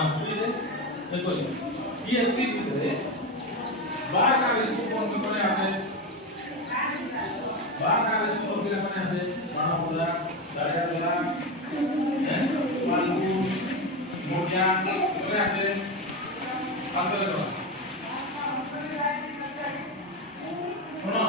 देखो ये इसके भीतर बाहर का इसको कौन करे आते बाहर का इसको भी अपने आते बड़ा पूरा दाया वाला हैं पालू मोटिया करे आते आते लो सुनो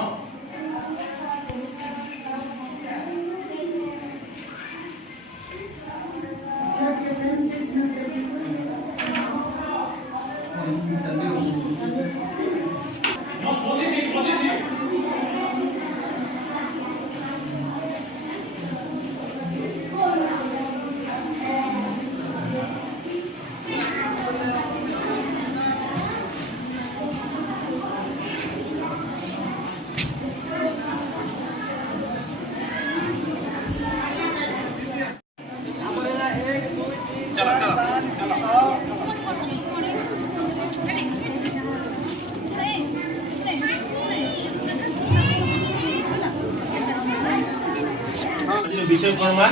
विषय कौन बा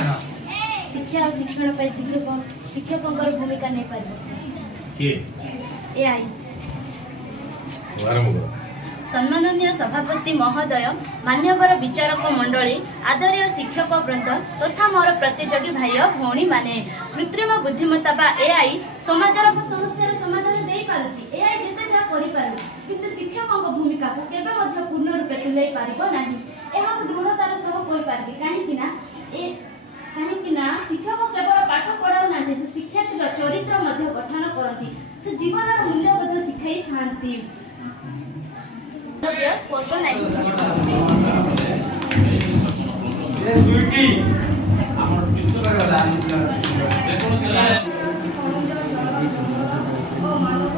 शिक्षा और शिक्षण पर शिक्षकों भूमिका नहीं पार के एआई आरंभ करो सम्माननीय सभापति महोदय मान्यवर विचारक मंडली आदरणीय शिक्षक वृंद तथा मोर प्रतियोगी भाई भौणी माने कृत्रिम बुद्धिमत्ता बा एआई समाजर समस्या समाधान दे पारुची एआई जेते जा करि पारु किंतु शिक्षकों भूमिका को केबे मध्ये पूर्ण रूपे तुलै पारिबो नाही एहा दृढ़तार सह कोइ पारबी काहे कि ना शिक्षक केवल पाठ पढ़ाउ नाथि से शिक्षार्थी चरित्र मध्ये गठन करती से जीवन मूल्यबोध शिखाई थांती स्पष्ट नहीं ये स्वीटी हमर टीचर वाला देखो चला ओ मानव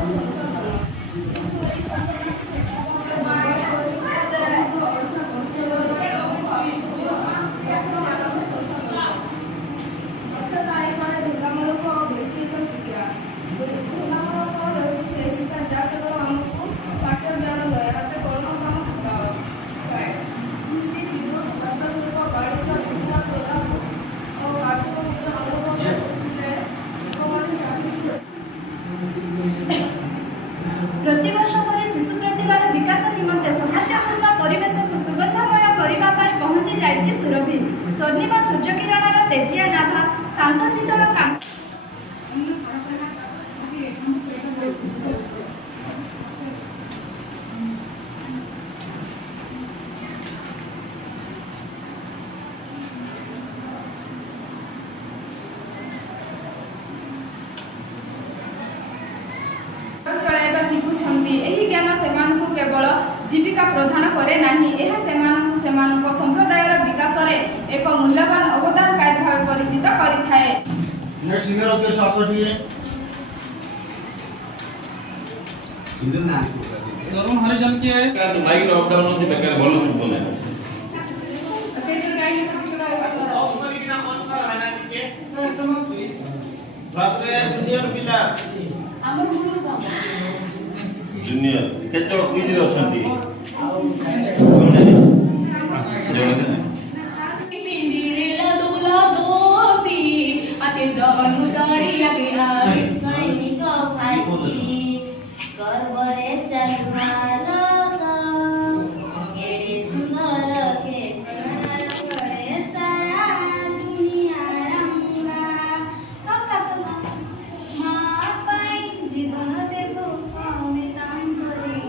प्रतिवर्ष परि शिशु प्रतिभार विकास निमंते सौहार्दपूर्ण परिवेश को सुगंधमय करने पहुंची जाइए सुरभि स्वर्णिमा सूर्य किरणर तेजिया नाभा शांत शीतल काम चलाइबा शिखुछंती एही ज्ञान सेमानकु केवल जीविका प्रदान करे नाही एहा सेमानक संप्रदायर विकास रे एक मूल्यवान अवदानकारी भाव परिचित करिथाए नेक्स्ट सिंगर के शासटी है सिंगर ना तरुण हरिजन के माइक अप डाउन होती बेकार बोलो सुन बोले सेटर गाइड ऑस्कर की ना ऑस्कर है ना के राष्ट्रीय जूनियर पिला हमर गुरु जूनियर केतो क्विज रे अछंती सैनिक भाई गर्वरे चलवार एडे सुंदर के करे सारा दुनिया रंगा पकत मां पाई जीवन देखो हमें ताम करे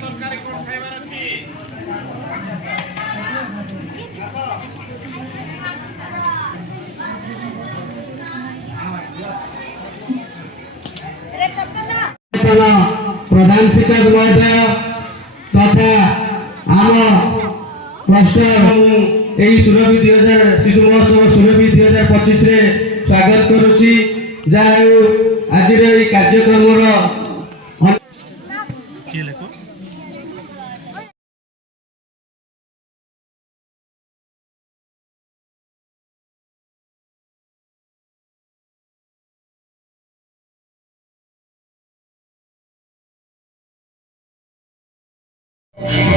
तरकारी कोन खाइबार अछि प्रधान शिक्षक महोदय तथा आम क्लस्टर एही सुरभि 2000 शिशु महोत्सव सुरभि 2025 रे स्वागत करूची जाऊ आज रे कार्यक्रम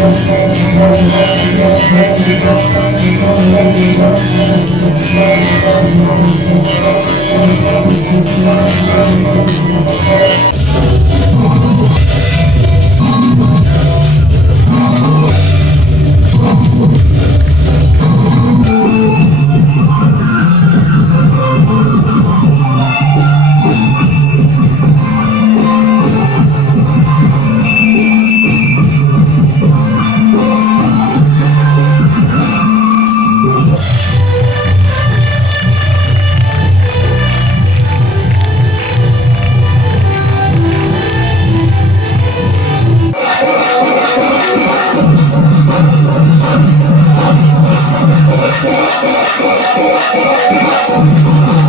Thank you.